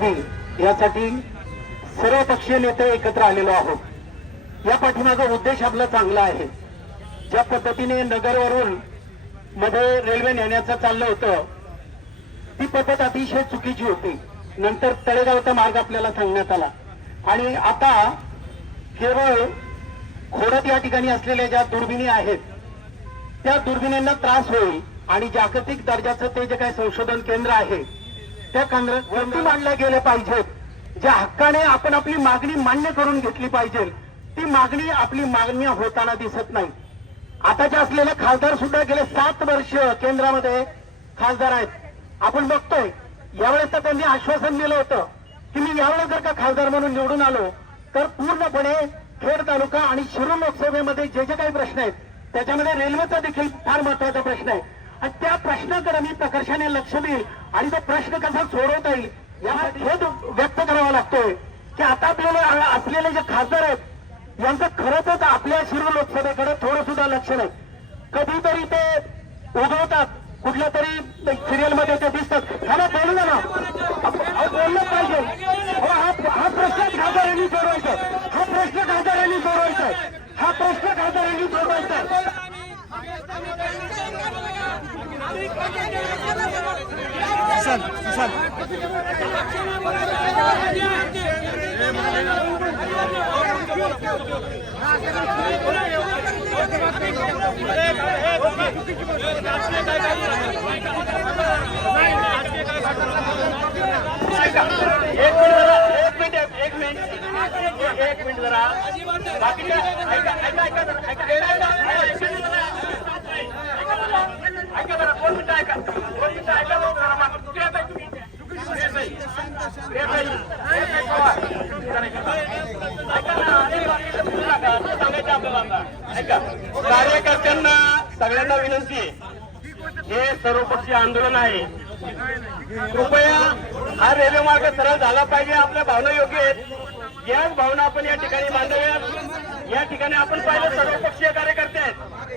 यासाठी सर्व पक्षीय नेते एकत्र आलेलो आहोत। या पाठीमागे उद्देश आपला चांगला आहे। ज्या पद्धतीने नगरवरून मध्ये रेल्वे नेण्याचं चाललं होतं ती पद्धत अतिशय चुकीची होती। नंतर तळेगावचा मार्ग आपल्याला सांगण्यात आला आणि आता केवळ खोडत या ठिकाणी असलेल्या ज्या दुर्बिणी आहेत त्या दुर्बिणींना त्रास होईल आणि जागतिक दर्जाचं ते जे काही संशोधन केंद्र आहे त्या केंद्रावरती मांडले गेले पाहिजेत। ज्या हक्काने आपण आपली मागणी मान्य करून घेतली पाहिजे ती मागणी आपली मागणी होताना दिसत नाही। आताचे असलेले खासदार सुद्धा गेले 7 वर्ष केंद्रामध्ये खासदार आहेत। आपण बघतोय यावेळेस तर त्यांनी आश्वासन दिलं होतं की मी यावेळेस जर का खासदार म्हणून निवडून आलो तर पूर्णपणे खेड तालुका आणि शिरूर लोकसभेमध्ये जे जे काही प्रश्न आहेत त्याच्यामध्ये रेल्वेचा देखील फार महत्वाचा प्रश्न आहे आणि त्या प्रश्नाकडे मी प्रकर्षाने लक्ष देईल आणि तो प्रश्न कसा सोडवता येईल यासाठी खेद व्यक्त करावा लागतोय की आता आपल्याला असलेले जे खासदार आहेत यांचं खरंच आपल्या शिरूर लोकसभेकडे थोडं सुद्धा लक्ष नाही। कधीतरी ते उगवतात कुठल्या तरी सिरियल मध्ये ते दिसतात। मला बोलू ना बोललं पाहिजे। हा प्रश्न खासदारांनी सोडवायचा हा प्रश्न खासदारांनी सोडवायचा हा प्रश्न खासदारांनी सोडवायचा। एक मिनिट जरा बाकीच्या ऐका जरा 2 मिनिटं ऐका 2 मिनिटं ऐका कार्यकर्त्यांना सगळ्यांना विनंती आहे हे सर्वपक्षीय आंदोलन आहे। कृपया हा रेल्वे मार्ग सरळ झाला पाहिजे। आपल्या भावना योग्य आहेत याच भावना आपण या ठिकाणी मांडाव्यात। या ठिकाणी आपण पाहिलं सर्वपक्षीय कार्यकर्ते आहेत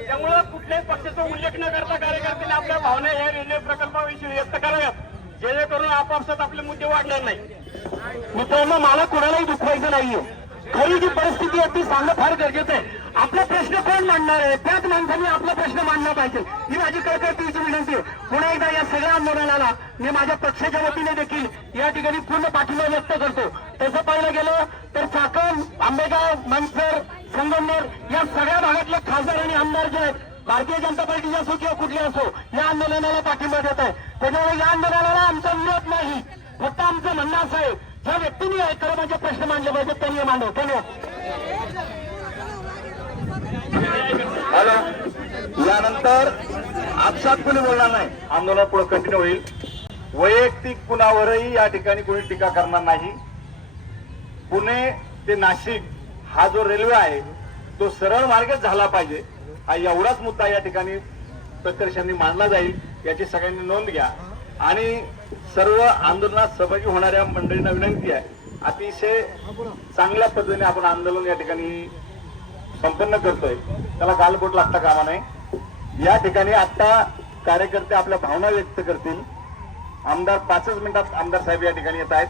त्यामुळं कुठल्याही पक्षाचा उल्लेख न करता कार्यकर्त्यांनी आपल्या भावना या रेल्वे प्रकल्पाविषयी व्यक्त कराव्यात जेणेकरून आपापसात आपले मुद्दे वाढणार नाही। मित्रांनो मला कोणालाही दुखवायचं नाहीये। खरी जी परिस्थिती आहे ती सांगणं फार गरजेचं आहे। आपला प्रश्न कोण मांडणार आहे त्याच माणसाने आपला प्रश्न मांडला पाहिजे ही माझी कळकळीची विनंती आहे। पुन्हा एकदा या सगळ्या आंदोलनाला मी माझ्या पक्षाच्या वतीने देखील या ठिकाणी पूर्ण पाठिंबा व्यक्त करतो। तसं पाहिलं गेलं तर चाकण आंबेगाव मनसर संगमनेर या सगळ्या भागातले खासदार आणि आमदार जे आहेत भारतीय जनता पार्टीचे असो किंवा कुठले असो या आंदोलनाला पाठिंबा देत आहे। त्याच्यामुळे या आंदोलनाला आमचा विरोध नाही। फक्त आमचं म्हणणं असं आहे ज्या व्यक्तीने खरं माझे प्रश्न मांडले पाहिजे त्यांनी मांडव। धन्यवाद। हॅलो यानंतर आपसात कोणी बोलणार नाही। आंदोलन पुढे कंटिन्यू होईल। वैयक्तिक कुणावरही या ठिकाणी कोणी टीका करणार नाही। पुणे ते नाशिक हा जो रेल्वे आहे तो सरळ मार्गच झाला पाहिजे हा एवढाच मुद्दा या ठिकाणी प्रकर्षांनी मांडला जाईल याची सगळ्यांनी नोंद घ्या। आणि सर्व आंदोलनात सहभागी होणाऱ्या मंडळींना विनंती आहे अतिशय चांगल्या पद्धतीने आपण आंदोलन या ठिकाणी संपन्न करतोय त्याला गालबोट लागता कामा नये। या ठिकाणी आता कार्यकर्ते आपल्या भावना व्यक्त करतील। आमदार 5 मिनिटात आमदार साहेब या ठिकाणी येत आहेत।